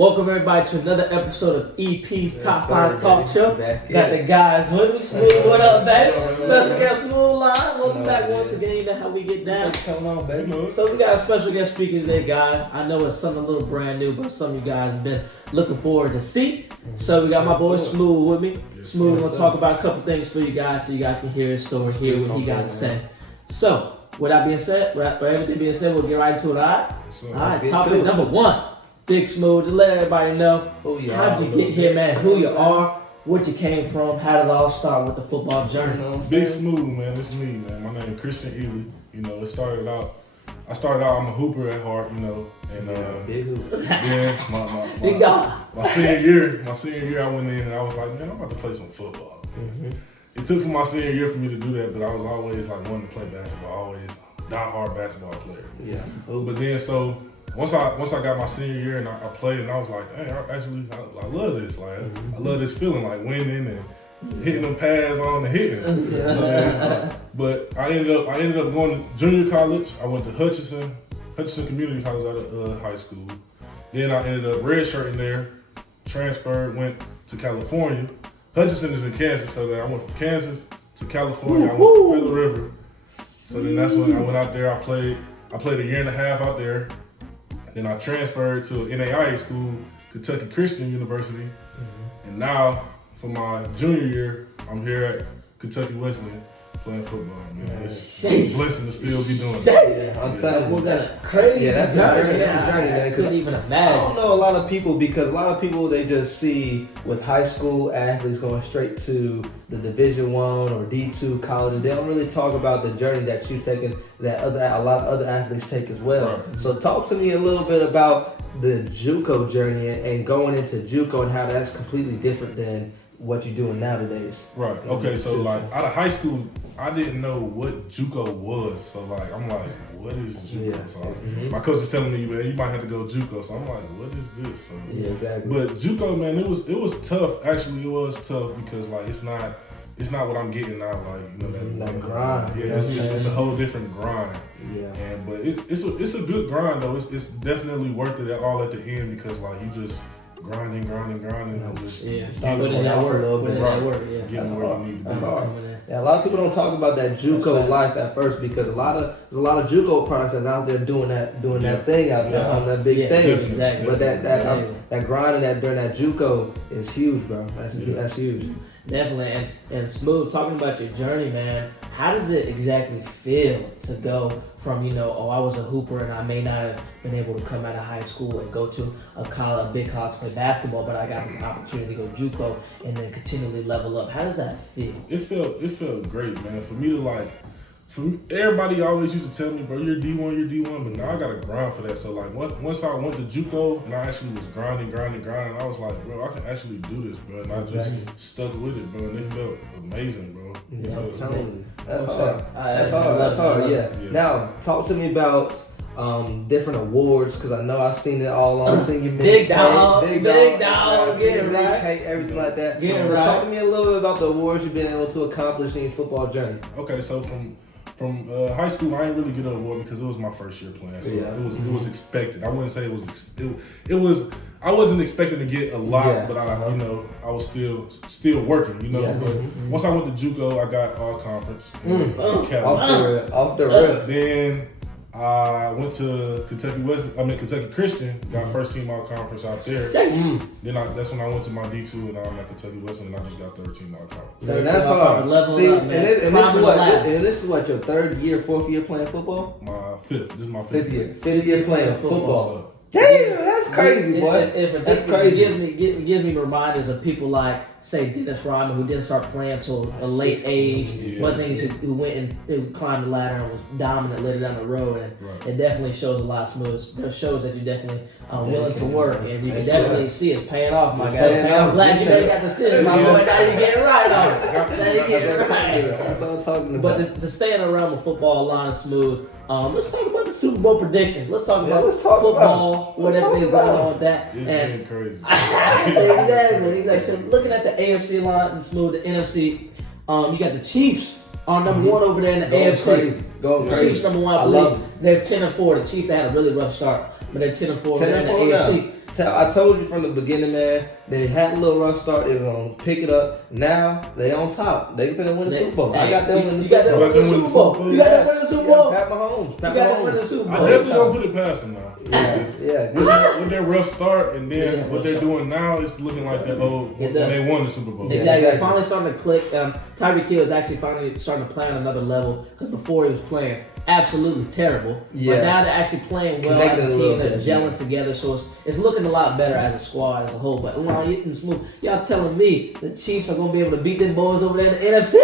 Welcome everybody to another episode of EP's Top 5 Talk baby. Show. Got the guys with me. Smooth, what up, baby? Special guest Smooth Live. Welcome back once again. You know how we get down. What's going on, baby? So we got a special guest speaker today, guys. I know it's something a little brand new, but some of you guys have been looking forward to see. So we got my boy Smooth with me. Smooth will talk about a couple things for you guys so you guys can hear his story, hear what he got to say. So, with that being said, with everything being said, we'll get right into it, alright? Alright, topic number one. Big Smooth, to let everybody know how'd you get here, man, who you are, what you came from, how did it all start with the football journey? Big Smooth, man, it's me, man. My name is Christian Ely. You know, I started out, I'm a hooper at heart, you know, and big hooper. Yeah, my senior year, I went in and I was like, man, I'm about to play some football. Mm-hmm. It took for my senior year for me to do that, but I was always like wanting to play basketball, always die-hard basketball player. Yeah. But then once I got my senior year and I played and I was like, hey, I love this. Like I love this feeling, like winning and hitting them pads on and hitting. So then, but I ended up going to junior college. I went to Hutchinson Community College out of high school. Then I ended up redshirting there, transferred, went to California. Hutchinson is in Kansas, so then I went from Kansas to California. I went to Feather River. So then that's when I went out there. I played a year and a half out there. Then I transferred to NAIA school, Kentucky Christian University. Mm-hmm. And now, for my junior year, I'm here at Kentucky Wesleyan playing football. Man, it's a blessing to still be doing it. Yeah, I'm telling you. We got a crazy that's journey. That's a journey, man. I couldn't even imagine. I don't know a lot of people because a lot of people, they just see with high school athletes going straight to the Division I or D2 colleges. They don't really talk about the journey that you've taken that a lot of other athletes take as well. Right. So talk to me a little bit about the JUCO journey and going into JUCO and how that's completely different than what you're doing nowadays. Right. Okay. So like out of high school, I didn't know what JUCO was. So like I'm like, what is JUCO? Yeah. So my coach is telling me, man, you might have to go JUCO. So I'm like, what is this? So, yeah, exactly. But JUCO, man, it was tough. Actually, it was tough because like it's not what I'm getting now. Like you know that grind. Yeah, it's a whole different grind. Yeah. And but it's a good grind though. It's definitely worth it all at the end because like you just grinding and just put in that work a little bit. Getting where you need to be. That's hard. Yeah, a lot of people don't talk about that JUCO life at first because there's a lot of JUCO products that's out there doing that thing out there on that big stage. Exactly. But that grinding that during that JUCO is huge, bro. That's huge. Definitely. And Smooth, talking about your journey, man, how does it exactly feel to go from, I was a hooper and I may not have been able to come out of high school and go to a big college to play basketball, but I got this opportunity to go JUCO and then continually level up. How does that feel? It felt great, man. For me to everybody always used to tell me, bro, you're D1, but now I got to grind for that. So like once I went to JUCO and I actually was grinding, I was like, bro, I can actually do this, bro. And I just stuck with it, bro, and it felt amazing, bro. Yeah, I'm telling you. That's hard. That's hard, yeah. Now, talk to me about different awards, because I know I've seen it all on senior big dog, getting right, everything like that. So talk to me a little bit about the awards you've been able to accomplish in your football journey. Okay, so from high school, I didn't really get an award because it was my first year playing. So it was expected. I wouldn't say it was. I wasn't expecting to get a lot, but I was still working. But once I went to JUCO, I got all conference. Off the rip. Then I went to Kentucky Christian, got first team all conference out there. Then that's when I went to my D2 and I'm at Kentucky Wesleyan and I just got third team all conference. And that's hard. See, and this is what your fourth year playing football? My fifth. This is my fifth year playing football. Damn, that's crazy, boy. That's crazy. It gives me reminders of people like, say, Dennis Rodman, who didn't start playing until a late age. One thing who went and climbed the ladder and was dominant later down the road. And it definitely shows a lot of smooth. It shows that you definitely are willing to work. And you can definitely see it's paying off, my guy. I'm glad you really got to see it, my boy. Now you're getting right on it. Now you're getting right. That's what I'm talking about. But to stay in the realm of football, line is smooth. Let's talk about the Super Bowl predictions. Let's talk about football, what everything's going on with that. It's been crazy. Exactly. So looking at the AFC line and Smooth, the NFC, you got the Chiefs are number one over there in the AFC. Going crazy. Chiefs number one, I believe. They're 10-4. The Chiefs had a really rough start, but they're 10-4 in the AFC. I told you from the beginning, man. They had a little rough start. They were gonna pick it up. Now they on top. They finna win the Super Bowl. I got them winning the Super Bowl. You got them winning the Super Bowl. You got them winning the Super Bowl. Pat Mahomes. You got them winning the Super Bowl. I definitely don't put it past them now. Yeah. With their rough start and then what they're doing now, it's looking like that when they won the Super Bowl. Exactly. They're finally starting to click. Tyreek Hill is actually finally starting to play on another level because before he was playing absolutely terrible. Yeah. But now they're actually playing well Connected as a a team. little They're bit, gelling together. So it's looking a lot better as a squad as a whole. But Smooth, y'all telling me the Chiefs are going to be able to beat them boys over there in the NFC?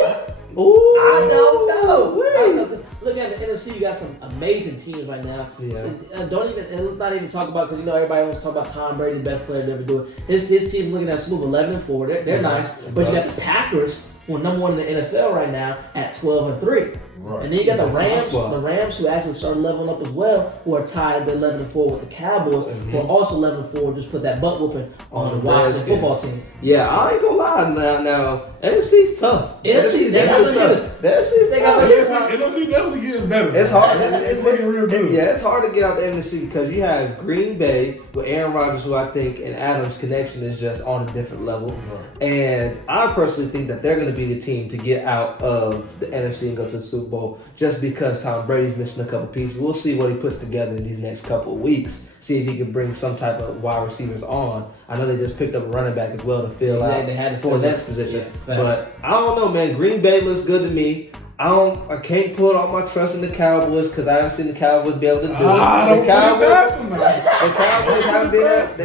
Ooh, I don't know. 'Cause look at the NFC, you got some amazing teams right now. Yeah. Let's not even talk about, because everybody wants to talk about Tom Brady, the best player to ever do it. His team's looking at Smooth 11-4. They're nice, but you got the Packers, who are number one in the NFL right now at 12-3. Right. And then you got That's the Rams who actually started leveling up as well, who are tied at 11-4 with the Cowboys, who are also 11-4. Just put that butt whooping on the Washington football team. Yeah, I ain't gonna lie now. NFC's tough. NFC, they got some hitters. The NFC's They got tough. some hitters. NFC definitely getting better. It's hard. It's looking real good. Yeah, it's hard to get out the NFC because you have Green Bay with Aaron Rodgers, who I think and Adams' connection is just on a different level. Right. And I personally think that they're going to be the team to get out of the NFC and go to the Super Bowl just because Tom Brady's missing a couple pieces. We'll see what he puts together in these next couple of weeks. See if he can bring some type of wide receivers on. I know they just picked up a running back as well to fill out They had to for fill next it. position. Yeah, But I don't know, man. Green Bay looks good to me. I can't put all my trust in the Cowboys because I haven't seen the Cowboys be able to do it. Don't The Cowboys, past them now. the Cowboys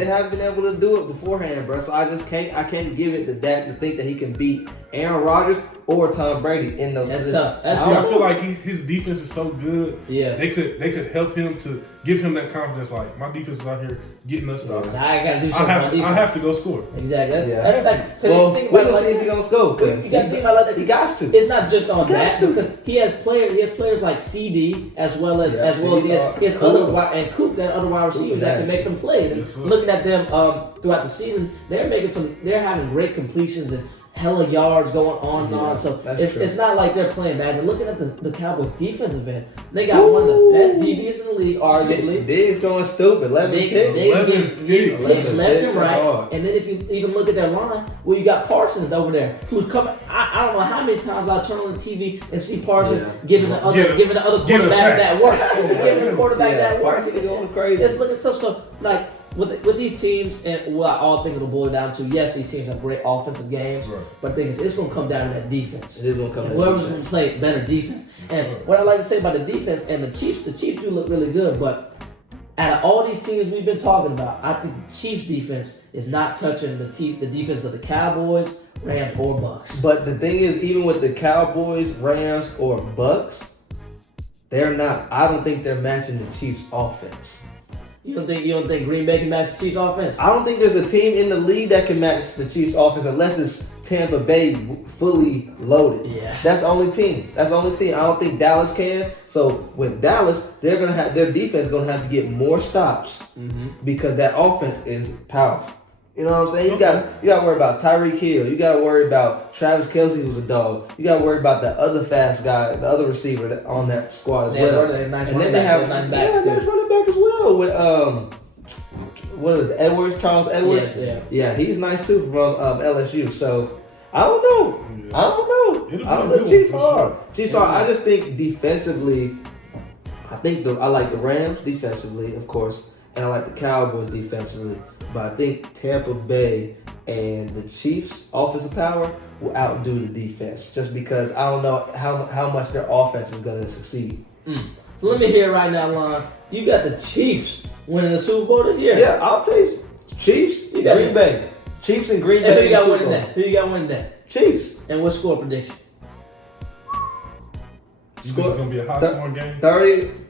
haven't been able to do it beforehand, bro. So I can't give it to Dak to think that he can beat Aaron Rodgers or Tom Brady in those. That's tough. That's I tough. feel like his defense is so good. Yeah. They could help him to give him that confidence. Like, my defense is out here getting us stops. I got to do I something on defense. have to go score. Exactly. Yeah. That's facts. So Well, you think we're about gonna it see like if he's gonna score. You got to think about it like that. He got to. It's not just on that to. because he has players like CD as well as Yeah, he has Coop. Coop and other wide receivers that can make some plays. And Yes, sir. looking at them throughout the season, they're having great completions and hella yards going on and on. So that's true. it's not like they're playing bad. And looking at the Cowboys defensive end, they got one of the best DBs in the league, arguably. Diggs going stupid. 11 picks. Getting picks. picks left Picks and are right. hard. And then if you even look at their line, well, you got Parsons over there, who's coming. I don't know how many times I turn on the TV and see Parsons giving the other quarterback that work. Giving the quarterback that work. Parsons going crazy. It's looking so like with these teams, and what I all think it'll boil down to, yes, these teams have great offensive games, Right. but the thing is, it's going to come down to that defense. It is gonna come. Whoever's going to play better defense. And what I like to say about the defense, and the Chiefs do look really good, but out of all these teams we've been talking about, I think the Chiefs defense is not touching the defense of the Cowboys, Rams, or Bucks. But the thing is, even with the Cowboys, Rams, or Bucks, they're not. I don't think they're matching the Chiefs' offense. You don't think Green Bay can match the Chiefs offense? I don't think there's a team in the league that can match the Chiefs' offense unless it's Tampa Bay fully loaded. Yeah. That's the only team. I don't think Dallas can. So with Dallas, they're gonna have their defense gonna have to get more stops because that offense is powerful. You know what I'm saying? You got to worry about Tyreek Hill. You got to worry about Travis Kelce, who's a dog. You got to worry about the other fast guy, the other receiver on that squad as well. They have nice and running then they have backs, nice running back as well with what is it, Edwards, Charles Edwards? Yeah. He's nice too from LSU. So I don't know. Yeah. I don't know. It'll I don't be know. good Chiefs for hard. sure. Chiefs hard. I just think defensively, I like the Rams defensively, of course, and I like the Cowboys defensively. But I think Tampa Bay and the Chiefs' offensive power will outdo the defense just because I don't know how much their offense is going to succeed. So let me hear right now, Lon. You got the Chiefs winning the Super Bowl this year. Yeah, I'll tell you. Chiefs, You got Green it. Bay. Chiefs and Green And Bay. who you got in the winning Super Bowl. that? Who you got winning that? Chiefs. And what score prediction? You think it's going to be a high-scoring game?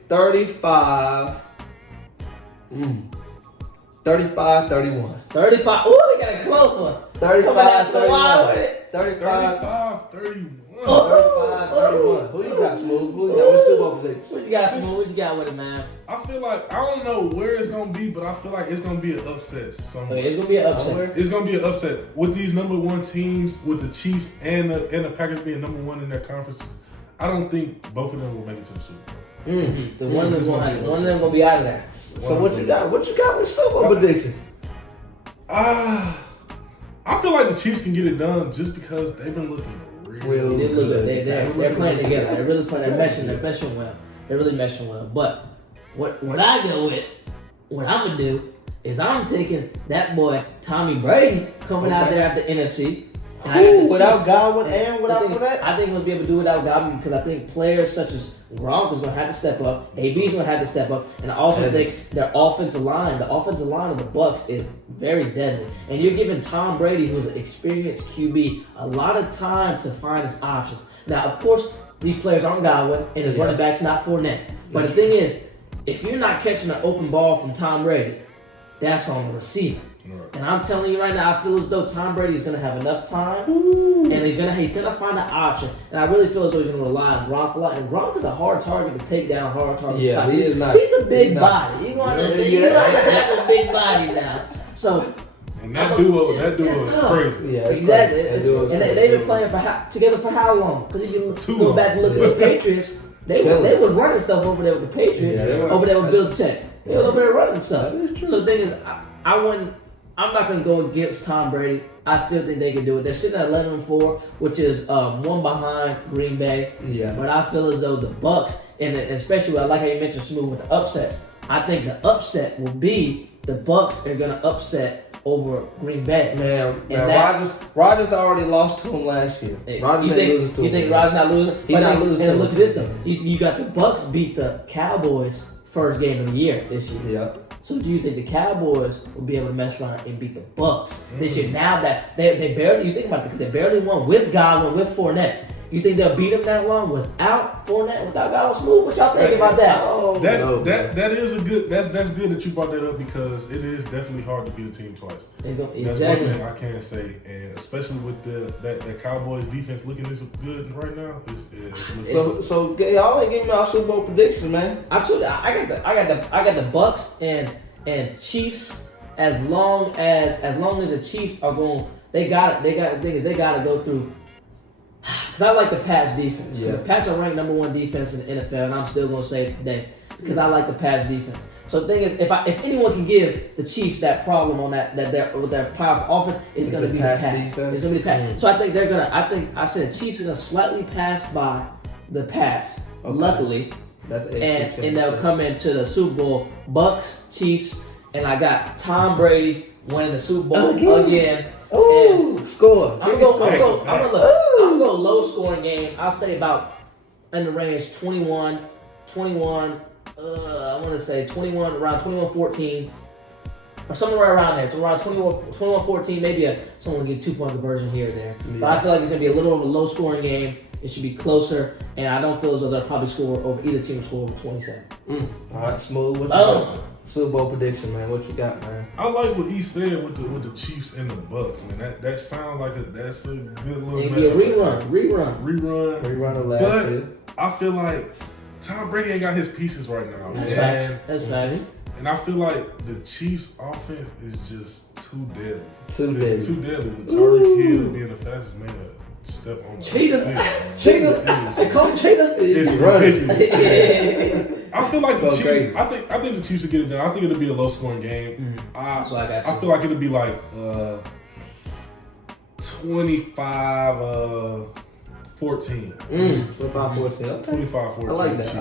35. 35-31. 35. Ooh, they got a close one. 35-31. With it. 35. 31. 35-31. Who you got, Smooth? Who you got? What's Super Bowl position? What you got, Smooth? What you got with it, man? I feel like, I don't know where it's going to be, but I feel like it's going to be an upset somewhere. Okay, it's gonna be an upset. Somewhere. It's going to be an upset. With these number one teams, with the Chiefs and the Packers being number one in their conferences, I don't think both of them will make it to the Super Bowl. The one of them gonna be out of there. So what you got? What you got with Super Bowl prediction? I feel like the Chiefs can get it done just because they've been looking real They look good. good. They're playing together. They're really playing. They're meshing well. They're really meshing well. But what I go with, what I'm gonna do is I'm taking that boy Tommy Brady coming out there at the NFC. Without Godwin and without Fournette? I think we'll be able to do without Godwin because I think players such as Gronk is going to have to step up. AB's going to have to step up. And I also think their offensive line, the offensive line of the Bucs is very deadly. And you're giving Tom Brady, who's an experienced QB, a lot of time to find his options. Now, of course, these players aren't Godwin and his running back's not Fournette. But the thing is, if you're not catching an open ball from Tom Brady, that's on the receiver. Right. And I'm telling you right now, I feel as though Tom Brady is going to have enough time, and he's gonna find an option. And I really feel as though he's going to rely on Gronk a lot. And Gronk is a hard target to take down, hard target. Yeah, he is not. He's a big body. You want to have a big body now. So. And that duo is crazy. Yeah, exactly. And they've been playing together for how long? Because if you go back and look at the Patriots, they was running stuff over there with the Patriots, over there with Bill Check. They were over there running stuff. So the thing is, I'm not going to go against Tom Brady. I still think they can do it. They're sitting at 11-4, which is one behind Green Bay. Yeah. But I feel as though the Bucs, and especially I like how you mentioned Smooth with the upsets. I think the upset will be the Bucs are going to upset over Green Bay. Man, Rodgers already lost to him last year. You think Rodgers not losing? He's not losing. And look at this though. You got the Bucs beat the Cowboys first game of the year this year. Yeah. So do you think the Cowboys will be able to mess around and beat the Bucs this year? Now that they barely, you think about it, because they barely won with Godwin, with Fournette. You think they'll beat them that long without Fournette, without Godwin? Smooth? What y'all think about that? That is a good. That's good that you brought that up because it is definitely hard to beat a team twice. Exactly. That's one thing I can say, and especially with that Cowboys defense looking this good right now. So y'all ain't giving me our Super Bowl prediction, man. I told you I got the Bucs and Chiefs. As long as the Chiefs are going, they got the thing is they got to go through. Because I like the Pats defense. Yeah. The Pats are ranked number 1 defense in the NFL, and I'm still going to say it today because I like the Pats defense. So the thing is, if anyone can give the Chiefs that problem on with their powerful offense, it's going to be the Pats. It's going to be the Pats. So I think they're going to. I said Chiefs are going to slightly pass by the Pats. Okay. Luckily, and they'll come into the Super Bowl. Bucs, Chiefs, and I got Tom Brady winning the Super Bowl again. Ooh, score. I'm gonna go low scoring game. I'll say about in the range 21. I want to say 21, around 21-14, or somewhere around there. Around 21-14, maybe someone will get 2-point conversion here or there. Yeah. But I feel like it's gonna be a little of a low scoring game. It should be closer, and I don't feel as though they'll probably score over either team will score over 27. All right, Smooth. What you got? Super Bowl prediction, man. What you got, man? I like what he said with the Chiefs and the Bucs, man. That sounds like that's a good little rerun of last year. But I feel like Tom Brady ain't got his pieces right now. That's facts. And I feel like the Chiefs' offense is just too deadly. It's too deadly with Tyreek Hill being the fastest man to step on the Cheetah. They call him Cheetah. It's ridiculous. I feel like the Chiefs. I think the Chiefs will get it done. I think it'll be a low scoring game. That's what I got. I feel like it'll be like 25-14. 25-14. Okay. 25-14. I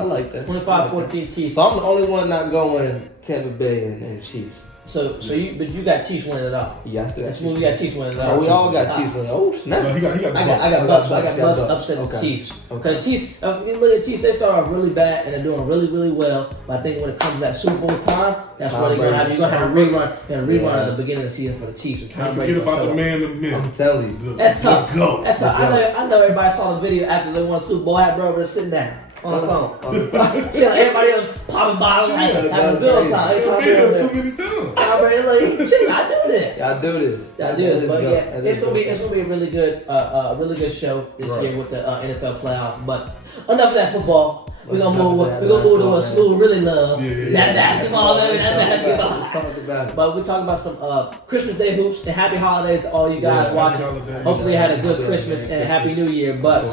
like that. 25-14 Chiefs. So I'm the only one not going Tampa Bay and Chiefs. But you got Chiefs winning it all. Yeah, I still got Chiefs. We got Chiefs winning it all. We all got Chiefs winning. Oh snap! No, I got Bucs upset the Chiefs. Okay, the Chiefs. You look at the Chiefs. They start off really bad and they're doing really, really well. But I think when it comes to that Super Bowl time, that's where they're gonna have. You're gonna have a rerun at the beginning of the season for the Chiefs. Can't forget about the man to man. I'm telling you, that's tough. That's tough. I know everybody saw the video after they won the Super Bowl. Had brother sitting down on the phone. Everybody else popping bottles, having a good time. Too many times. I do this. Y'all do this. But yeah, it's gonna be a really good show this year with the NFL playoffs. But enough of that football. We're gonna move to what Smooth really love. That basketball, But we're talking about some Christmas Day hoops and happy holidays to all you guys watching. Hopefully you had a good Christmas and a happy New Year. But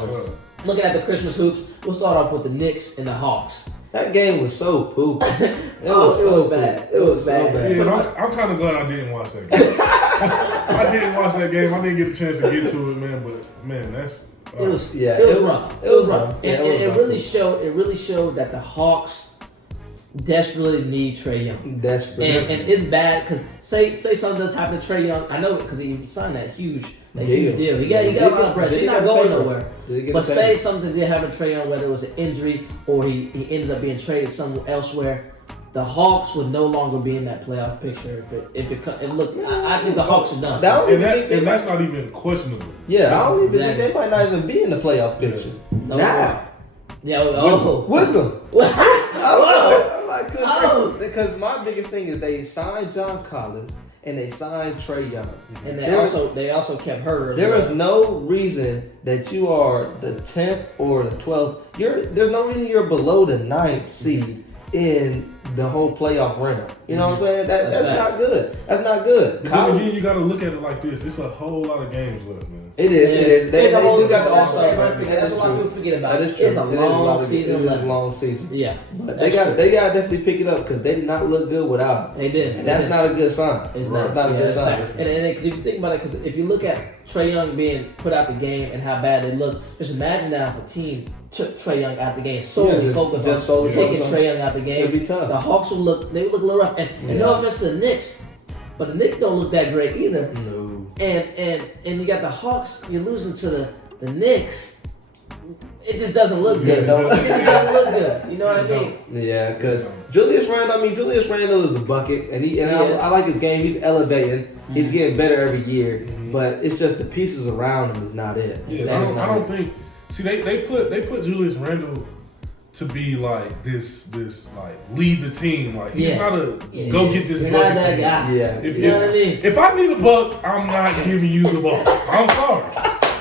looking at the Christmas hoops, we'll start off with the Knicks and the Hawks. That game was so poop. It was so bad. It was so bad. Yeah, I'm kind of glad I didn't watch that game. I didn't watch that game. I didn't get a chance to get to it, man. But man, that's It was rough. It was rough. And it really showed that the Hawks desperately need Trae Young. Desperately. And it's bad because say something does happen to Trae Young. I know it because he signed that huge deal. He got a lot of pressure. He's not going nowhere. But say something did happen to Trae Young, whether it was an injury or he ended up being traded somewhere elsewhere, the Hawks would no longer be in that playoff picture. I think the Hawks are done. And that's not even questionable. Yeah, I don't even think they might not even be in the playoff picture. No. Now. Yeah, With them. I'm like, because my biggest thing is they signed John Collins and they signed Trae Young. And they also kept Herter. There is no reason that you are the 10th or the 12th. There's no reason you're below the 9th seed in the whole playoff round. You know what I'm saying? That's not good. That's not good. But then again, you got to look at it like this. It's a whole lot of games left, man. It is. They got the All-Star break. That's what a lot of people forget about. That is true. It's a long season left. It is a long season. Yeah. But they got to definitely pick it up because they did not look good without him. They did. And that's not a good sign. It's not a good sign. And because if you think about it, because if you look at Trae Young being put out the game and how bad they look, just imagine now if a team took Trae Young out the game, solely focused on taking Trae Young out the game. It'd be tough. The Hawks would look a little rough. And no offense to the Knicks, but the Knicks don't look that great either. No. And you got the Hawks, you're losing to the Knicks. It just doesn't look good. It doesn't look good. You know what I mean? Yeah, because Julius Randle is a bucket, and I like his game. He's elevating. Mm-hmm. He's getting better every year, but it's just the pieces around him is not it. Yeah, I don't think. See, they put Julius Randle to be like this like lead the team. Like he's not a go get this bucket. Not that guy. Yeah, you know what I mean. If I need a buck, I'm not giving you the buck. I'm sorry.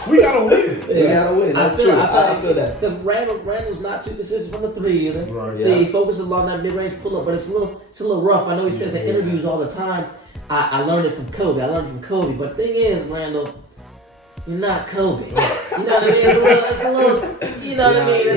We gotta win. We gotta win. That's true. I feel that. Because Randall's not too consistent from the three either. Right. So he focuses a lot on that mid-range pull-up, but it's a little rough. I know he says in interviews all the time. I learned it from Kobe. But the thing is, Randall, you're not Kobe. You know what I mean? It's a little. You know what I mean?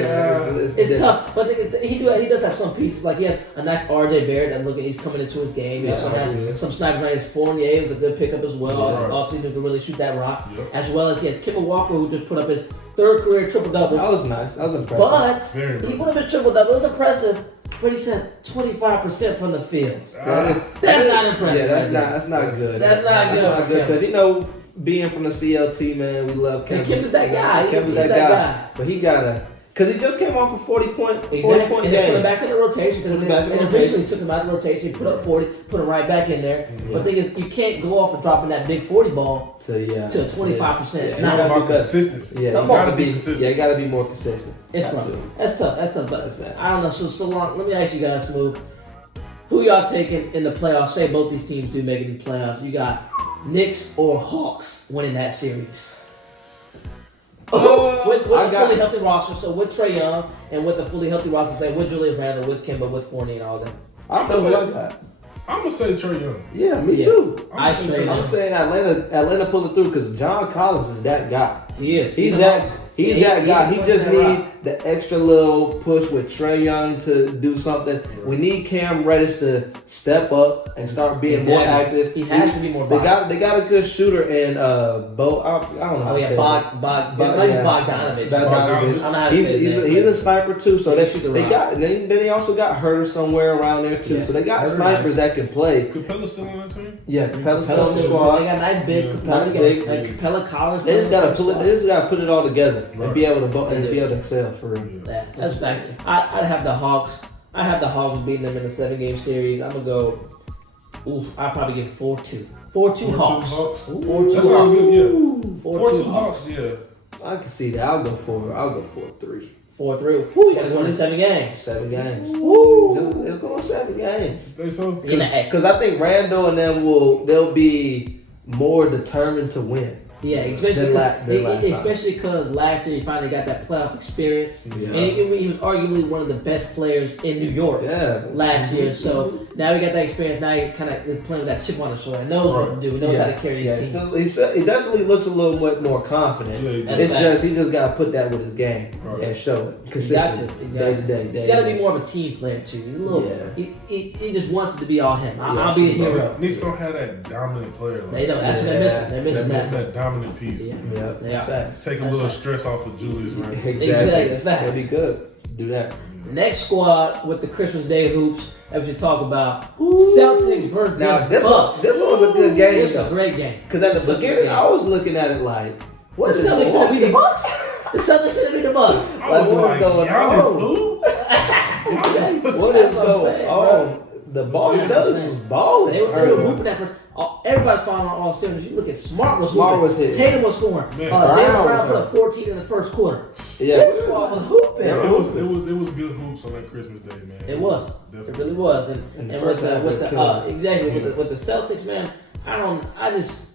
It's tough. But the thing is, he does have some pieces. Like he has a nice RJ Barrett he's coming into his game. He also has some snipers on his Fournier. It was a good pickup as well. Offseason could really shoot that rock. Yep. As well as he has Kemba Walker, who just put up his third career triple-double. That was nice. That was impressive. But he put up a triple-double. It was impressive. But he said 25% from the field. That's not impressive. Yeah, that's not good. That's not good. Because being from the CLT, man, we love Kemba. Kemba's that guy. Kemba's that guy. But he gotta, because he just came off a 40-point game. And they put him back in the rotation because they recently took him out of the rotation. He put up 40, put him right back in there. Yeah. But the thing is, you can't go off of dropping that big 40 ball to 25%. It's not about consistency. Yeah, you gotta be consistent. Yeah, you gotta be more consistent. It's rough. That's tough. But I don't know. So long. Let me ask you guys, Smooth. Who y'all taking in the playoffs? Say both these teams do make it in the playoffs. You got Knicks or Hawks winning that series? With the fully healthy roster, so with Trae Young and with the fully healthy roster, say with Julius Randle, with Kemba, with Fournier and all that. I'm gonna say Trae Young. Yeah, me too. I'm saying Atlanta pull it through because John Collins is that guy. He is. He's that guy. He just needs the extra little push with Trae Young to do something. Right. We need Cam Reddish to step up and start being more active. He has to be more. They got a good shooter in Bo. I don't know. Oh yeah, Bogdanovich. I don't know how to say his name. He's a sniper too. So they also got Herter somewhere around there too. Yeah. So they got snipers that can play. Capella's still on that team. Yeah, Capella's still on the squad. They got nice big Capella. Capella Collins. They just gotta put it all together and be able to excel for real. Yeah, that's fact. I'd have the Hawks. I have the Hawks beating them in a 7-game series. I'm gonna go. I'd probably give 4-2. 4-2 Hawks. 4-2 That sounds good. Yeah. 4-2 Hawks. Yeah. I can see that. I'll go 4-3. 4-3. Woo, you gotta go to 7 games. 7 games. Woo. It's going 7 games. Think so? Because I think Randall and them they'll be more determined to win. Yeah, especially than last time. especially because last year he finally got that playoff experience, Yeah. and he was arguably one of the best players in New York last year. So now he got that experience. Now he kind of is playing with that chip on his shoulder. Knows what to do. Knows how to carry his team. He definitely looks a little bit more confident. Yeah, he just got to put that with his game and show it consistently, day to day. He's got to be more of a team player too. He's a little, he just wants it to be all him. I'll be the hero. Knicks don't have that dominant player. They don't. That's what they're missing. They're missing that dominant piece. Take a little stress off of Julius, right? Exactly. Facts. Pretty good. Do that. Next squad with the Christmas Day hoops that we should talk about. Celtics versus Now the Bucks. This one was a good game. It was a great game. Because at the beginning, I was looking at it like, what is Celtics going to be the Bucks? The Celtics going to be the Bucks. I was like, going on? What is going on? The Celtics was balling. They were hooping at first. Everybody's falling on all cylinders. You look at Smart was hitting. Tatum was scoring. Jaylen Brown put up 14 in the first quarter. Yeah, this squad was hooping. It was good hoops on that Christmas Day, man. It was. It really was. And with the Celtics, man, I just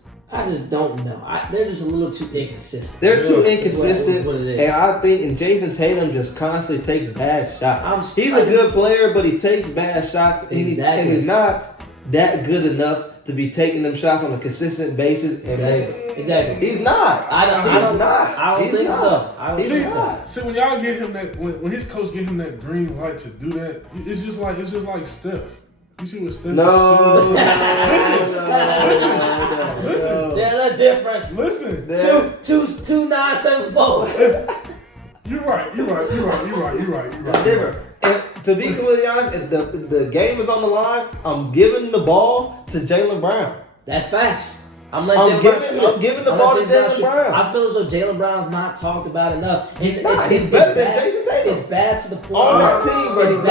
don't know. They're just a little too inconsistent. They're too inconsistent, what it is. and I think Jason Tatum just constantly takes bad shots. He's a good player, but he takes bad shots, and he's not that good enough to be taking them shots on a consistent basis. Exactly. He's not. I don't think so. See, when y'all get him that, when his coach get him that green light to do that, it's just like Steph. You see what Steph? No. Listen. There's a difference. Listen. 2-9-7-4. You're right. Different. And to be completely honest, if the game is on the line, I'm giving the ball to Jaylen Brown. That's facts. I'm giving the ball to Jaylen Brown. I feel as though Jaylen Brown's not talked about enough. He's better than Jason Tatum. It's bad to the point. On that team, but it's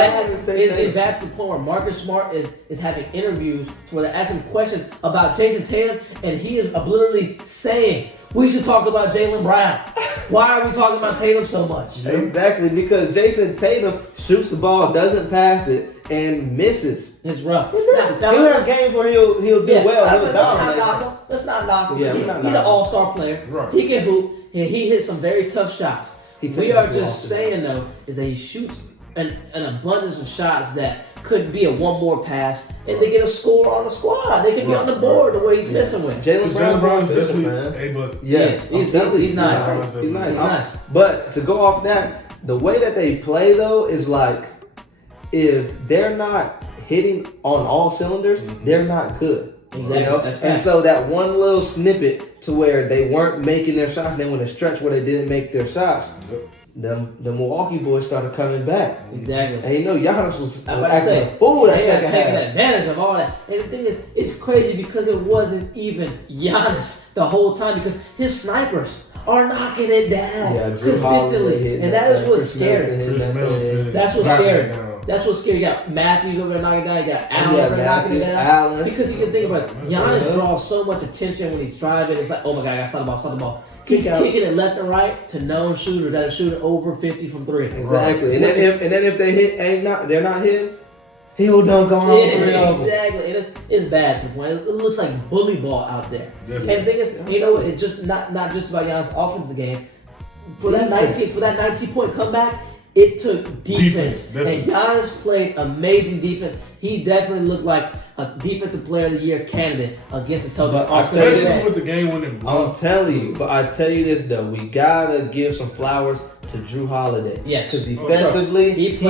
bad to the point where Marcus Smart is having interviews to where they're asking questions about Jason Tatum, and he is literally saying, we should talk about Jaylen Brown. Why are we talking about Tatum so much? Exactly, because Jason Tatum shoots the ball, doesn't pass it, and misses. It's rough. He'll have games where he'll do well. Let's not knock him. Yeah, He's an all-star player. Right. He can hoop, and he hits some very tough shots. We are just saying, though, is that he shoots an abundance of shots that could be a one more pass, and they get a score on the squad. They can be on the board the way he's missing with. Jaylen Brown's definitely Yes, he's nice. He's nice. But to go off that, the way that they play though is like, if they're not hitting on all cylinders, they're not good. Exactly. You know? And so that one little snippet to where they weren't making their shots, and then when the stretch where they didn't make their shots, the Milwaukee boys started coming back. Exactly. And Giannis was acting a fool that second taking half. advantage of all that. And the thing is, it's crazy because it wasn't even Giannis the whole time, because his snipers are knocking it down consistently. And that is what's scary. That's what's scary. That's what's scary. You got Matthews over there knocking it down. You got Allen over there knocking it down. Because you can think about it, Giannis draws so much attention when he's driving. It's like, oh my God, I got stop the ball. He's kicking it left and right to known shooters that are shooting over 50 from three. Exactly. And then if they hit, they're not hitting, he'll dunk on all three of them. Exactly. And it's bad to the point. It looks like bully ball out there. Definitely. And the thing is, it's just not just about Giannis' offensive game. For that 19-point comeback, it took defense. And Giannis played amazing defense. He definitely looked like a defensive player of the year candidate against the Celtics. Especially with the game winning. I'm telling you, but I tell you this though, we gotta give some flowers to Drew Holiday. Yes. Because defensively, he's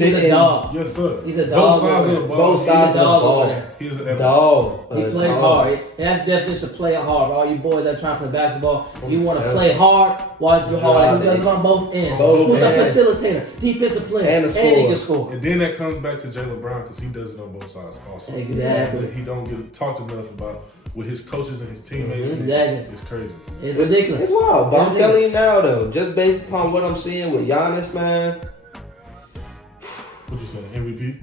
a dog. Yes, sir. He's a dog. Both sides of the ball. Both sides of the ball. He's a dog. He plays hard. And that's definition of playing hard. All you boys that are trying to play basketball, you want to play hard while Drew Holiday, who does it on both ends. Who's a facilitator, defensive player, and he can score. And then that comes back to Jaylen Brown, because he does it on both sides also. Exactly. But he don't get talked enough about with his coaches and his teammates. Exactly. It's crazy. It's ridiculous. It's wild. But I'm telling you now though, just based upon what I'm seeing with Giannis, man. What you saying? MVP?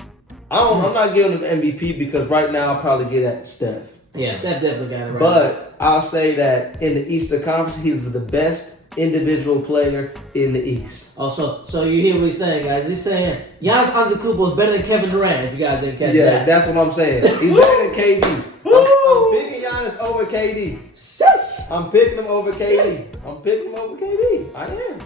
I'm not giving him MVP because right now I'll probably give that to Steph. Yeah, Steph definitely got it right. But I'll say that in the Eastern Conference, he's the best individual player in the East. Also, so you hear what he's saying, guys. He's saying Giannis Antetokounmpo is better than Kevin Durant, if you guys didn't catch that. Yeah, that's what I'm saying. He's better than KD. I'm picking Giannis over KD. I'm picking him over KD. I am.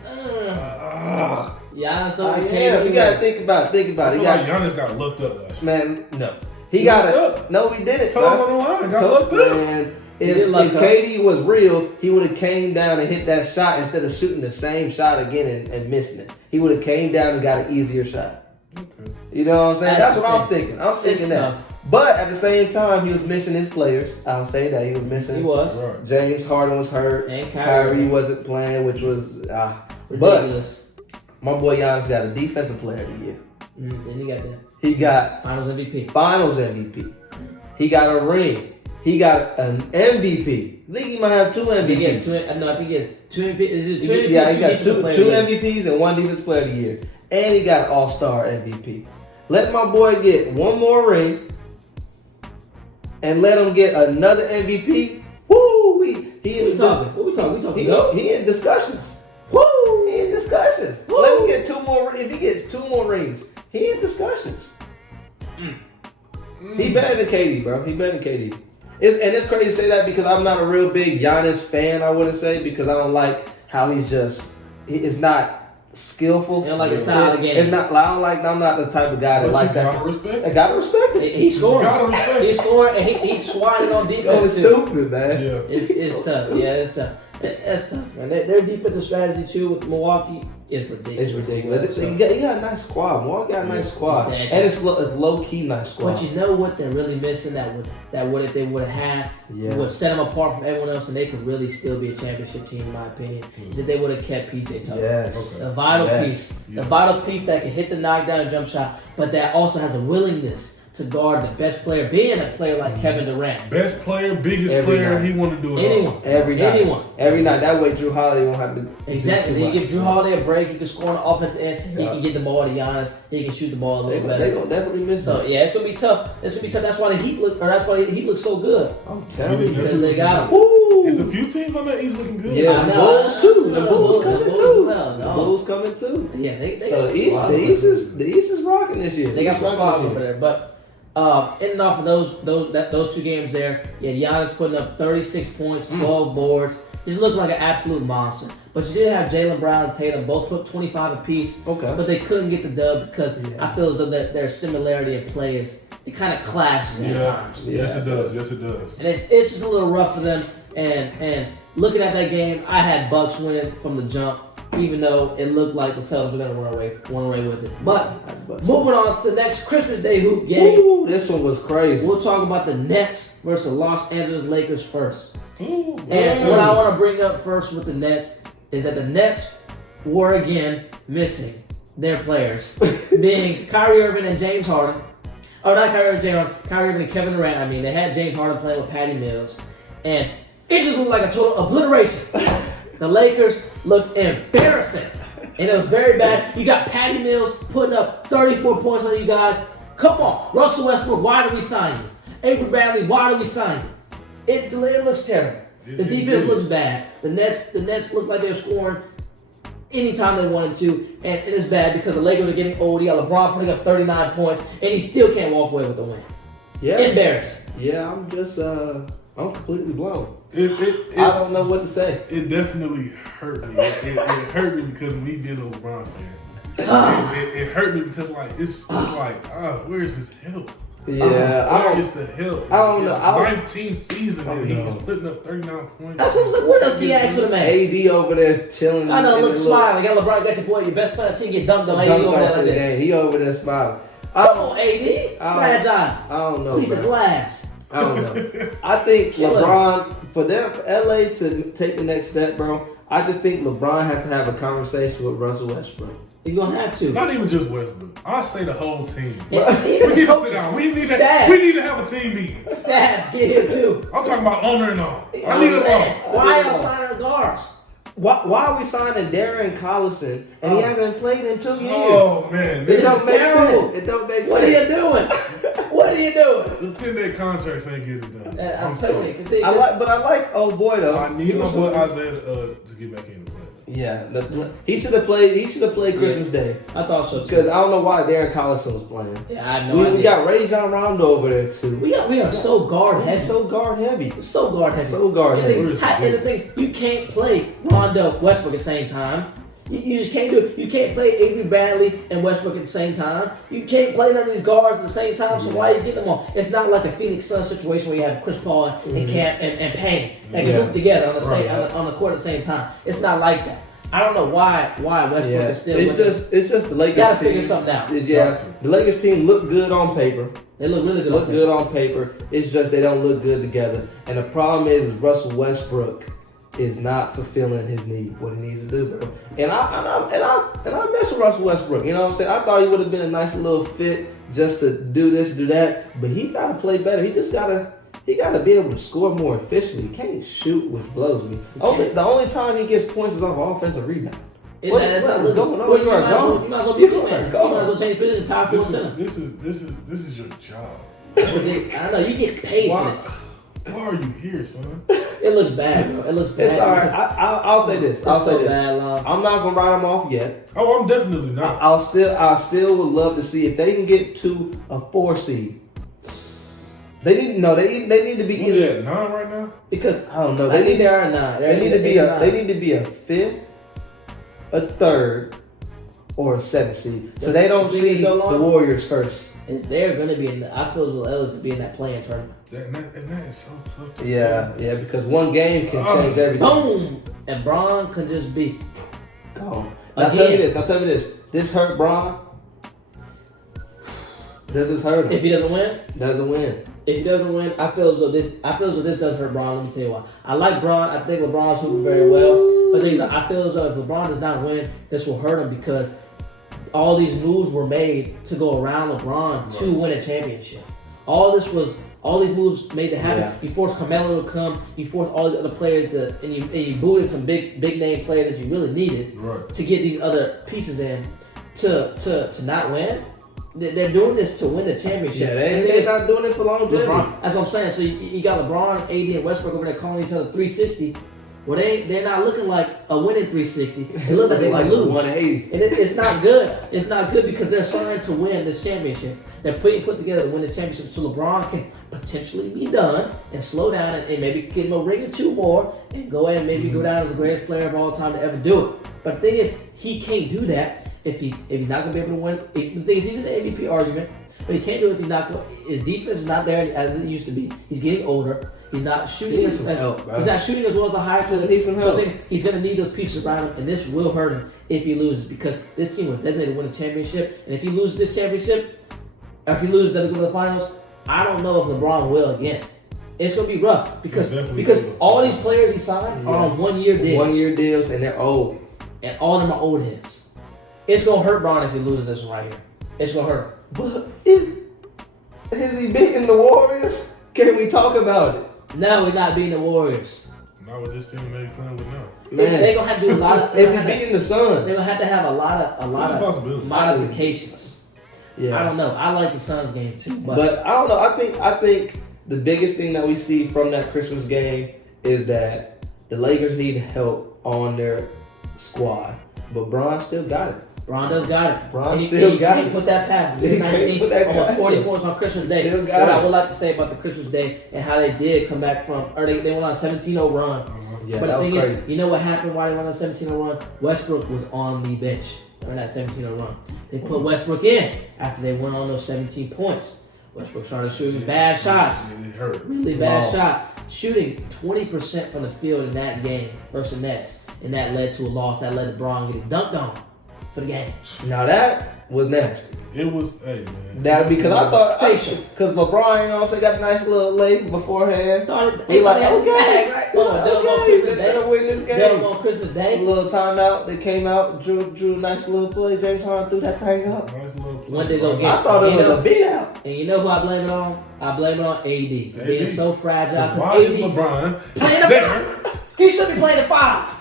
Giannis I over am. KD. You gotta think about it. I feel like Giannis got looked up last year. Man, no. He got it. No, he didn't. Toe on the line, got looked up. Man, if KD was real, he would have came down and hit that shot instead of shooting the same shot again and missing it. He would have came down and got an easier shot. Okay. You know what I'm saying? That's what I'm thinking. I'm thinking that. Tough. But at the same time, he was missing his players. I'll say that he was missing. He was. Right. James Harden was hurt. And Kyrie wasn't playing, which was ridiculous. But my boy Giannis got a defensive player of the year. Then you got that. He got Finals MVP. He got a ring. He got an MVP. I think he might have two MVPs. I think he has two MVPs. Is it two MVPs? Yeah, he got two MVPs. MVPs and one defensive player of the year. And he got All-Star MVP. Let my boy get one more ring and let him get another MVP. Woo! What we talking? He in discussions. Woo! He in discussions. Woo. Let him get two more. If he gets two more rings, he in discussions. He better than KD, bro. He better than KD. It's crazy to say that because I'm not a real big Giannis fan, I wouldn't say, because I don't like how it's not skillful. You don't like his style of game. It's not, I'm not the type of guy that likes that. Gotta respect. I gotta respect it. He's scoring. Gotta respect. He's scoring and he's swatting on defense It's too. stupid, man. Yeah. It's tough. Yeah, it's tough. That's tough, man. Their defensive strategy too with Milwaukee is ridiculous. It's ridiculous. You got a nice squad. Milwaukee got a nice squad, exactly. and it's low key nice squad. But you know what they're really missing that would if they would have had would set them apart from everyone else and they could really still be a championship team in my opinion. That they would have kept PJ Tucker. Yes. The vital piece. Yeah. The vital piece that can hit the knockdown and jump shot, but that also has a willingness to guard the best player, being a player like Kevin Durant. Best player, biggest Every player, night. he want to do it Anyone. all. Every night. Every night. That way Drew Holiday won't have to. Exactly. do Then too you give Drew much. Holiday a break. He can score on the offensive end. He can get the ball to Giannis. He can shoot the ball a little They're better. gonna definitely miss So it. yeah, it's gonna be tough. That's why the Heat looks so good I'm telling you. because they got him. Woo! There's a few teams on that East looking good. Yeah, I the know. Bulls too. The The Bulls coming Bulls too. as well. The No. Bulls coming too. Yeah, they So got the East is rocking this year. They got some East spots rocking over this year. there, but in and off of those two games there, Giannis putting up 36 points, 12 boards. He's looking like an absolute monster. But you did have Jaylen Brown and Tatum both put 25 apiece. Okay. But they couldn't get the dub because I feel as though their similarity in play it kind of clashes at times. Yes, it does. Yes, it does. And it's just a little rough for them. And looking at that game, I had Bucks winning from the jump, even though it looked like the Celtics were going to run away with it. But moving on to the next Christmas Day hoop game. Ooh, this one was crazy. We'll talk about the Nets versus the Los Angeles Lakers first. Ooh, And what I want to bring up first with the Nets is that the Nets were again missing their players, being Kyrie Irving and James Harden. Oh, not Kyrie Irving, James Harden. Kyrie Irving and Kevin Durant. I mean, they had James Harden playing with Patty Mills. And it just looked like a total obliteration. The Lakers looked embarrassing. And it was very bad. You got Patty Mills putting up 34 points on you guys. Come on. Russell Westbrook, why do we sign you? Avery Bradley, why do we sign you? It looks terrible. The defense looks bad. The Nets look like they're scoring anytime they wanted to. And it is bad because the Lakers are getting old. You got LeBron putting up 39 points. And he still can't walk away with the win. Yeah. Embarrassing. Yeah, I'm just I'm completely blown. It I don't know what to say. It definitely hurt me. It hurt me because me being a LeBron fan. It hurt me because it's like, where's his help? Yeah, where is the help? I don't know. It's 19th season and he's putting up 39 points. That's what I was like, what else can you ask for the man? AD over there chilling. I know, look, smiling. Got LeBron, got your boy, your best player on the team, get dunked on. AD over there like this. He over there smiling. Come on, AD. Fragile. I don't know, Piece of bro. glass. I don't know. I think LeBron, for LA to take the next step, bro, I just think LeBron has to have a conversation with Russell Westbrook. He's going to have to. Not even just Westbrook. I say the whole team. We And even need to coach- sit down. We need Staff. to have a team meeting. Staff, get here too. I'm talking about owner and all. I I'm need a saying, all. why y'all signing the guards? Why are we signing Darren Collison and he hasn't played in 2 years? Oh man, It This don't is make terrible. sense. It don't make What are you sense. doing? What are you doing? them 10-day contracts ain't getting it done. I'm telling you. I like, oh boy though. I need my boy Isaiah to get back in the play. Yeah, he should have played. He should have played Christmas Day. I thought so too. Because I don't know why Darren Collison was playing. Yeah, I have no idea. We got Rajon Rondo over there too. We are so guard heavy. So guard heavy. So guard heavy. So guard heavy. And the thing, you can't play Rondo, Westbrook at the same time. You just can't do it. You can't play Avery Bradley and Westbrook at the same time. You can't play none of these guards at the same time. So why are you getting them on? It's not like a Phoenix Suns situation where you have Chris Paul and Cam and Payne that can hoop together on the same on the court at the same time. It's not like that. I don't know why Westbrook is still with us. It's just the Lakers Gotta team. figure something out. Yeah, the Lakers team look good on paper. They look really good. Look good on paper. It's just they don't look good together. And the problem is Russell Westbrook is not fulfilling his need, what he needs to do, bro. And I mess with Russell Westbrook. You know what I'm saying? I thought he would have been a nice little fit just to do this, do that. But he got to play better. He got to be able to score more efficiently. He can't shoot, which blows me. The only time he gets points is off offensive rebound. That's not going on. You might as well be going. You might as well change position, power forward center. This is your job. I don't know. You get paid for this. Why are you here, son? It looks bad, bro. It looks bad. It's all right. I'll say this. Bad, I'm not gonna write him off yet. Oh, I'm definitely not. I still would love to see if they can get to a 4 seed. They need to be What either at 9 right now? because I don't know. I think they are 9. They need to be a 5th, a 3rd, or a 7th seed. So they don't see the Warriors first. They're going to be in I feel as well as going to be in that playing tournament. And that is so tough to Yeah, because one game can change everything. Boom! And Bron can just be gone. Now tell me this. This hurt Bron? Does this hurt him? If he doesn't win? Doesn't win. If he doesn't win, I feel as though this does hurt Bron. Let me tell you why. I like Bron. I think LeBron's hooping very well. But I feel as though if LeBron does not win, this will hurt him because all these moves were made to go around LeBron to win a championship. All these moves made to happen. Yeah. You forced Carmelo to come. You forced all the other players and you booted some big name players that you really needed to get these other pieces in to not win. They're doing this to win the championship. Yeah, they're not doing it for longevity. That's what I'm saying. So you got LeBron, AD, and Westbrook over there calling each other 360. Well, they're not looking like a winning 360. They look like they might lose. 180. And it's not good. It's not good because they're trying to win this championship. They're put together to win this championship so LeBron can potentially be done and slow down and maybe get him a ring or two more and go ahead and maybe go down as the greatest player of all time to ever do it. But the thing is, he can't do that if he's not going to be able to win. The thing is, he's in the MVP argument, but he can't do it if he's not going. His defense is not there as it used to be. He's getting older. He's not shooting as well as the high school. So he's going to need those pieces around him, and this will hurt him if he loses because this team was designated to win a championship. And if he loses this championship, or if he loses to go to the finals, I don't know if LeBron will again. It's going to be rough because all these players he signed are on 1-year deals. 1-year deals, and they're old. And all of them are old heads. It's going to hurt Bron if he loses this one right here. It's going to hurt. But has he beaten the Warriors? Can we talk about it? No, we're not beating the Warriors. Not with this team they playing with now. They're going to have to do a lot of... Is he beating the Suns? They're going to have a lot of modifications. Yeah. I don't know. I like the Suns game too. But I don't know. I think the biggest thing that we see from that Christmas game is that the Lakers need help on their squad. But Bron still got it. Bron does got it. Bron still got it. He put that past. 19, almost 40 points on Christmas Day. What I would like to say about the Christmas Day and how they did come back from, or they went on a 17-0 run. Yeah, but the thing is, you know what happened why they went on a 17-0 run? Westbrook was on the bench during that 17-0 run. They put Westbrook in after they went on those 17 points. Westbrook started shooting bad shots. Really bad shots. Shooting 20% from the field in that game versus the Nets. And that led to a loss. That led to Bron getting dunked on for the game. Now that was nasty. It was, hey man. That because I thought, because LeBron, you know what I'm saying, got a nice little leg beforehand. He like, okay, right? They'll win this game. They'll on Christmas Day. A little timeout. They came out, drew a nice little play. James Harden threw that thing up. Nice little play. When they go get, I thought it was a beat out. And you know who I blame it on? I blame it on AD for being so fragile. Why is LeBron there? He should be playing the 5.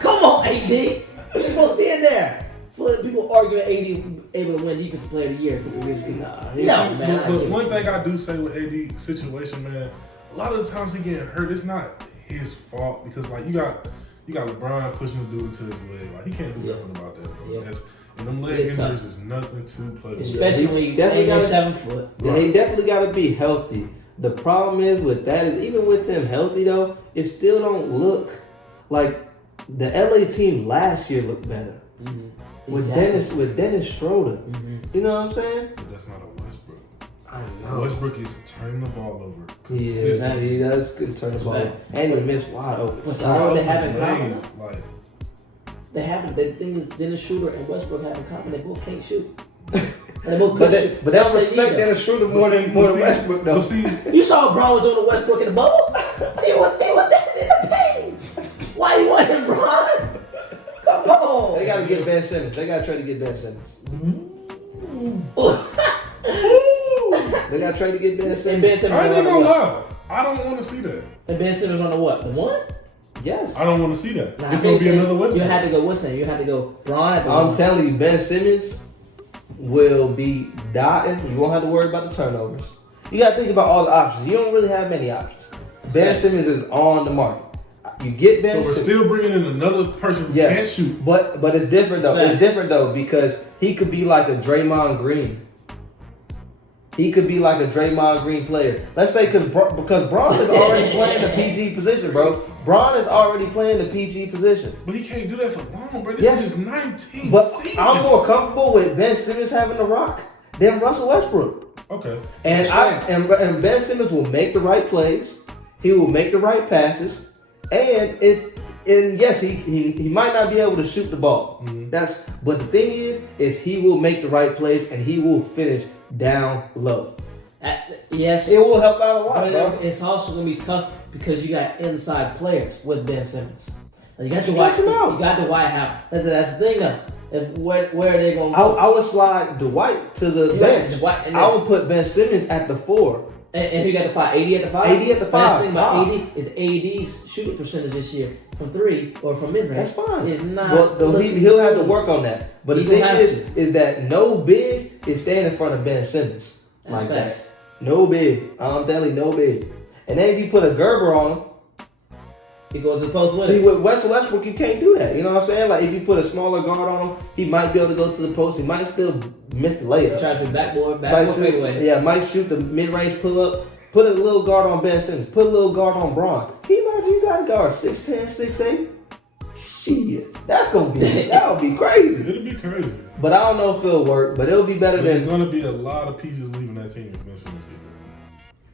Come on, AD. He's supposed to be in there. People arguing AD able to win Defensive Player of the Year a couple years ago. But one thing I do say with AD situation, man, a lot of the times he getting hurt, it's not his fault because like you got You got LeBron pushing the dude to his leg. Like he can't do nothing about that, bro. Yeah. And them leg injuries is nothing to play with. Especially when you definitely 7 foot. Yeah, he definitely got to be healthy. The problem is with that is even with him healthy though, it still don't look like the LA team last year looked better. Mm-hmm. With Dennis Schroeder. Mm-hmm. You know what I'm saying? But that's not a Westbrook. I know. Westbrook is turning the ball over. Yeah, he does turn the ball over. And he missed wide open. But you know what they have in common? Like, they haven't. The thing is, Dennis Schroeder and Westbrook have in common. They both can't shoot. They both but shoot. they don't respect Dennis Schroeder more than Westbrook though. You saw Bron was doing the Westbrook in the bubble. He was there in the paint. Why you want him, Bron? Come on. They got to get Ben Simmons. They got to try to get Ben Simmons. They got to try to get Ben Simmons. And Ben Simmons I ain't gonna lie. I don't want to see that. And Ben Simmons on the what? The one? Yes. I don't want to see that. Nah, it's gonna be another Westbrook. You had to go. What's that? You had to go Bron at the I'm one. telling you, Ben Simmons will be dotting. You won't have to worry about the turnovers. You got to think about all the options. You don't really have many options. Ben Simmons is on the market. You get Ben So we're Simmons. still bringing in another person who can't shoot. But it's different though. It's different though because he could be like a Draymond Green. He could be like a Draymond Green player. Let's say because Bron is already playing the PG position, bro. Bron is already playing the PG position. But he can't do that for long, bro. This is his 19th But season. I'm more comfortable with Ben Simmons having the rock than Russell Westbrook. Okay. And Ben Simmons will make the right plays. He will make the right passes. And yes, he might not be able to shoot the ball. Mm-hmm. But the thing is he will make the right plays and he will finish down low. Yes, it will help out a lot, but bro. it's also gonna be tough because you got inside players with Ben Simmons. You got Stretch him out. You got Dwight Howard. That's the thing though. Where are they gonna go? I would slide Dwight to the bench. I would put Ben Simmons at the 4. And who got the 5? 80 at the 5? 80 at the 5. That's the thing about 80 is AD's shooting percentage this year from 3 or from mid-range. That's fine. It's not. Well, he'll have to work on that. But the thing is that no big is staying in front of Ben Simmons. That's like facts. that. No big. I'm telling you, no big. And then if you put a Gerber on him, he goes to the post with See, with Westbrook, you can't do that. You know what I'm saying? Like, if you put a smaller guard on him, he might be able to go to the post. He might still miss the layup. Try to shoot backboard fadeaway. Yeah, might shoot the mid-range pull-up. Put a little guard on Ben Simmons. Put a little guard on Bron. Can you imagine you got a guard 6'10", 6'8"? Shit, that'll be crazy. It'll be crazy. But I don't know if it'll work. But it'll be better than. There's gonna be a lot of pieces leaving that team if Ben Simmons get there.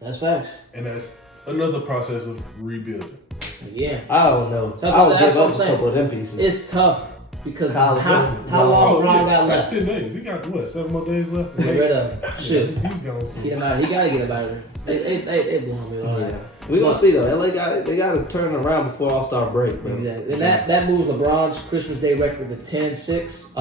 That's facts. And that's another process of rebuilding. Yeah. I don't know. I would give up a couple of them pieces. It's tough because how long Bron got left? That's 10 days. He got what? 7 more days left. Get rid of shit. He's gonna see. Get him out. He gotta get him out of there. They blew him all that. We gonna see though. LA got to turn around before All-Star break, bro. Exactly. And that moves LeBron's Christmas Day record to 10-6.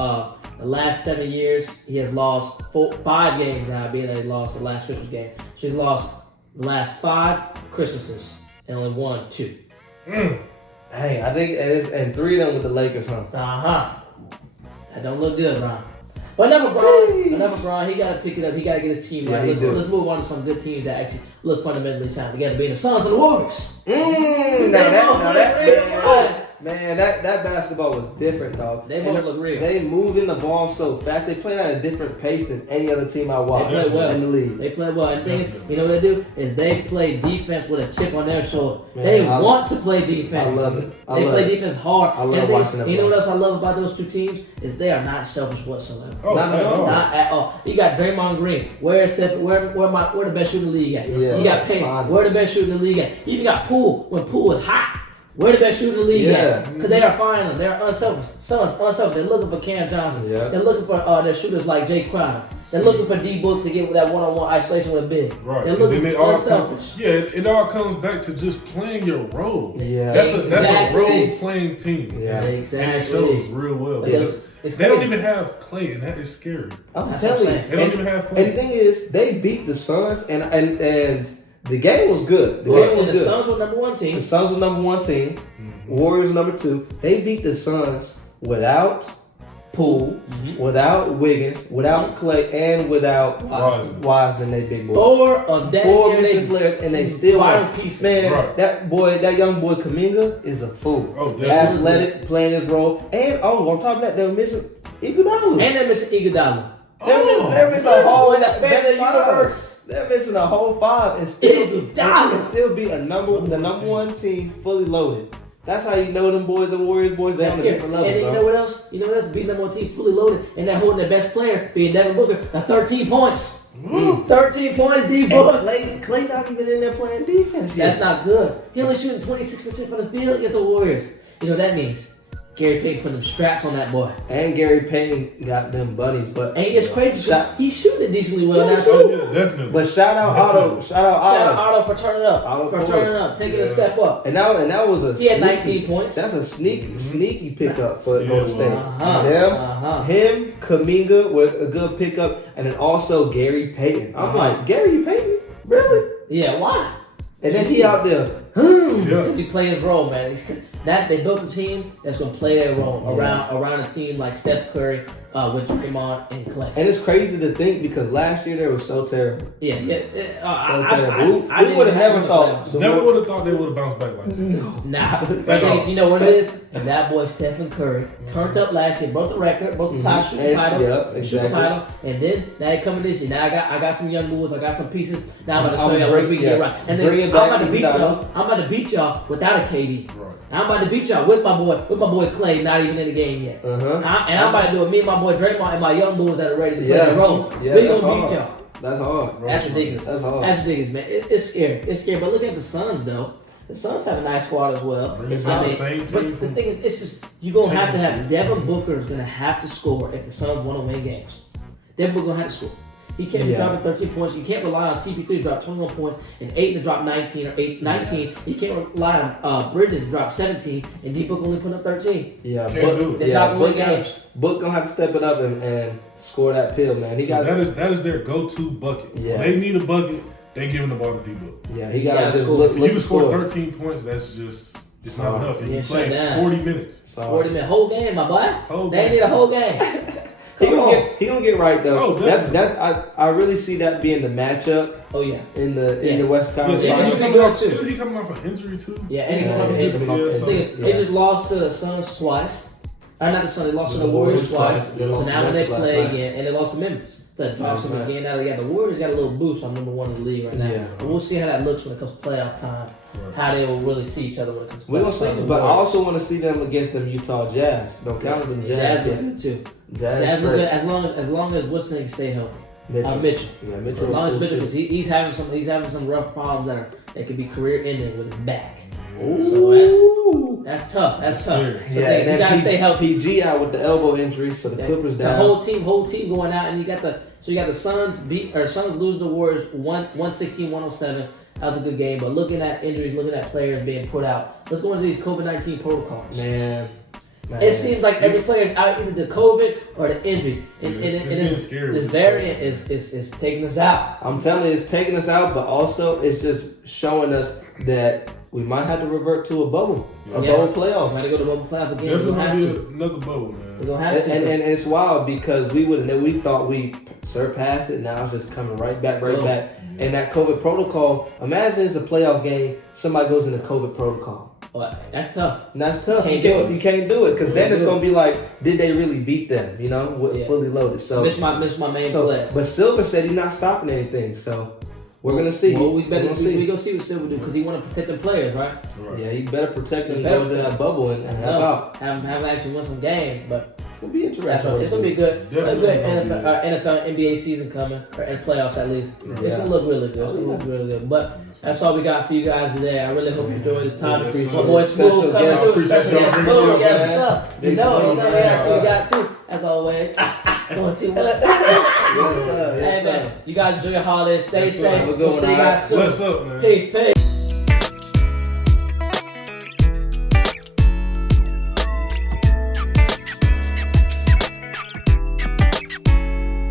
The last 7 years, he has lost 5 games now, being that he lost the last Christmas game. So he's lost the last 5 Christmases and only won 2. Hey, I think and 3 of them with the Lakers, huh? That don't look good, Bron. But enough of Bron. He got to pick it up. He got to get his team right. Let's move on to some good teams that actually look fundamentally sound together, being the Suns and the Warriors. Man, that basketball was different, dog. They both look real. They moving the ball so fast. They played at a different pace than any other team I watched. They play well in the league. They play well. And the thing is, you know what they do? Is they play defense with a chip on their shoulder. They want to play defense. I love it. They play defense hard. I love watching them. You know what else I love about those two teams? Is they are not selfish whatsoever. Not at all. You got Draymond Green. Where the best shooter in the league at? Yeah, you got Payne. Where the best shooter in the league at? You even got Poole when Poole is hot. Where the best shooter in the league at? Because they are finding them. They're unselfish. Unselfish. They're looking for Cam Johnson. Yeah. They're looking for their shooters like Jay Crowder. They're looking for D-Book to get that one-on-one isolation with a big. Right. They're looking for unselfish. It all comes back to just playing your role. Yeah. That's a role-playing team. Yeah. Exactly. And it shows real well. Because they don't even have Clay, and that is scary. I'm telling you. They don't even have Clay. And the thing is, they beat the Suns, and the game was good. The Suns were number 1 team. The Suns were number 1 team. Warriors number 2. They beat the Suns without Poole, without Wiggins, without Clay, and without Wiseman, they big boys. Four missing players, and they still vital pieces. Man, Right. that young boy Kuminga is a fool. Oh, definitely. Athletic, playing his role, and on top of that, they were missing Iguodala. And they're missing Iguodala. They're missing a whole better universe. They're missing a whole five and still be the number one team fully loaded. That's how you know them boys, the Warriors boys, they're on a different level. And then bro. you know what else? Being number one team fully loaded, and they're holding their best player, being Devin Booker, at 13 points. 13 points, D-Book. Clay not even in there playing defense yet. That's not good. He only shooting 26% from the field against the Warriors. You know what that means? Gary Payton putting them straps on that boy. And Gary Payton got them bunnies, but and it's crazy because he's shooting it decently well now Oh, too. yeah, definitely. But shout out Otto. Shout out Otto for turning up, taking a step up. And that was a he had 19 points. That's a sneaky pickup for Golden State. Him, Him, Kuminga was a good pickup, and then also Gary Payton. I'm like, Gary Payton, really? Yeah, why? And then he out there. Because he played his role, man. That they built a team that's gonna play their role around a team like Steph Curry with Draymond and Clay. And it's crazy to think because last year they were so terrible. Yeah. So terrible. We would have never thought. Never would have thought they would have bounced back like this. Nah. But you know what it is? And that boy Stephen Curry turned up last year, broke the record, broke the shooting title, and then now they coming this year. Now I got some young moves, I got some pieces. Now I'm about to show y'all what we can get right. And then I'm about to beat y'all without a KD. Right. I'm about to beat y'all with my boy Clay, not even in the game yet. And I'm about to do it. Me and my boy Draymond and my young bulls that are ready to play the role. We gonna beat y'all. That's hard. That's ridiculous. That's hard. That's ridiculous, man. It's scary. It's scary. But look at the Suns, though. The Suns have a nice squad as well. The same team. But the thing is, it's just you're gonna have to have Devin Booker is gonna have to score if the Suns want to win games. Devin Booker gonna have to score. He can't be dropping 13 points. You can't rely on CP3 to drop 21 points and 8 to drop 19 or 19. You can't rely on Bridges to drop 17 and D-Book only putting up 13. Yeah, it's not going to win games. Book gonna have to step it up and score that pill, man. He got that is their go-to bucket. Yeah. When they need a bucket, they giving the ball to D-Book. Yeah, he got to just look. You can score 13 points. That's just it's not enough. And you play 40 minutes. 40 minutes, whole game, my boy. They need a whole game. He gonna get right though. Oh, I really see that being the matchup. Oh yeah, in the West Conference. Isn't he coming off an injury too? Yeah, and he coming off an injury. They just lost to the Suns twice. Not the Suns. They lost to the Warriors twice. So now when they play again, and they lost to Memphis, so that drops them again. Now they got the Warriors got a little boost on number one in the league right now. Yeah. But we'll see how that looks when it comes to playoff time. Right. How they will really see each other when it comes to playoff. We're gonna see, but I also want to see them against them Utah Jazz. Don't count them Jazz. Jazz look good too. Jazz look good as long as what's name stay healthy. Mitchell. Yeah, Mitchell. As long as Mitchell, because he's having some rough problems that could be career ending with his back. Ooh. So that's tough. That's tough. So you gotta stay healthy. PG out with the elbow injury, so the Clippers down. The whole team going out, and you got the Suns Suns lose the Warriors 116-107. That was a good game, but looking at injuries, looking at players being put out, let's go into these COVID-19 protocols. Man. It seems like every player is out either the COVID or the injuries. It's scary. This variant is taking us out. I'm telling you, it's taking us out, but also it's just showing us that we might have to revert to a bubble. Bubble playoff. We might go to bubble playoff again. There's going to be another bubble, man. We're going to have to. And it's wild because we thought we surpassed it. Now it's just coming right back. And that COVID protocol, imagine it's a playoff game, somebody goes in the COVID protocol. Well, that's tough. That's tough. You can't do it because then it's going to be like, did they really beat them? Fully loaded. So miss my main play. But Silver said he's not stopping anything. So we're gonna see. Well, we gonna see what Silver do because he want to protect the players, right? Yeah, he better protect them. Go to that bubble and help out. Haven't actually won some games, but it's gonna be interesting. It's gonna be good. NFL NBA season coming, or playoffs at least. It's gonna look really good. But that's all we got for you guys today. I really hope you enjoyed the time. My boy Smooth coming through. Smooth, yes sir. You know, we got two. As always. Going too much. Hey man, you guys enjoy your holidays. Stay safe. We'll see you guys soon. What's up, man? Peace.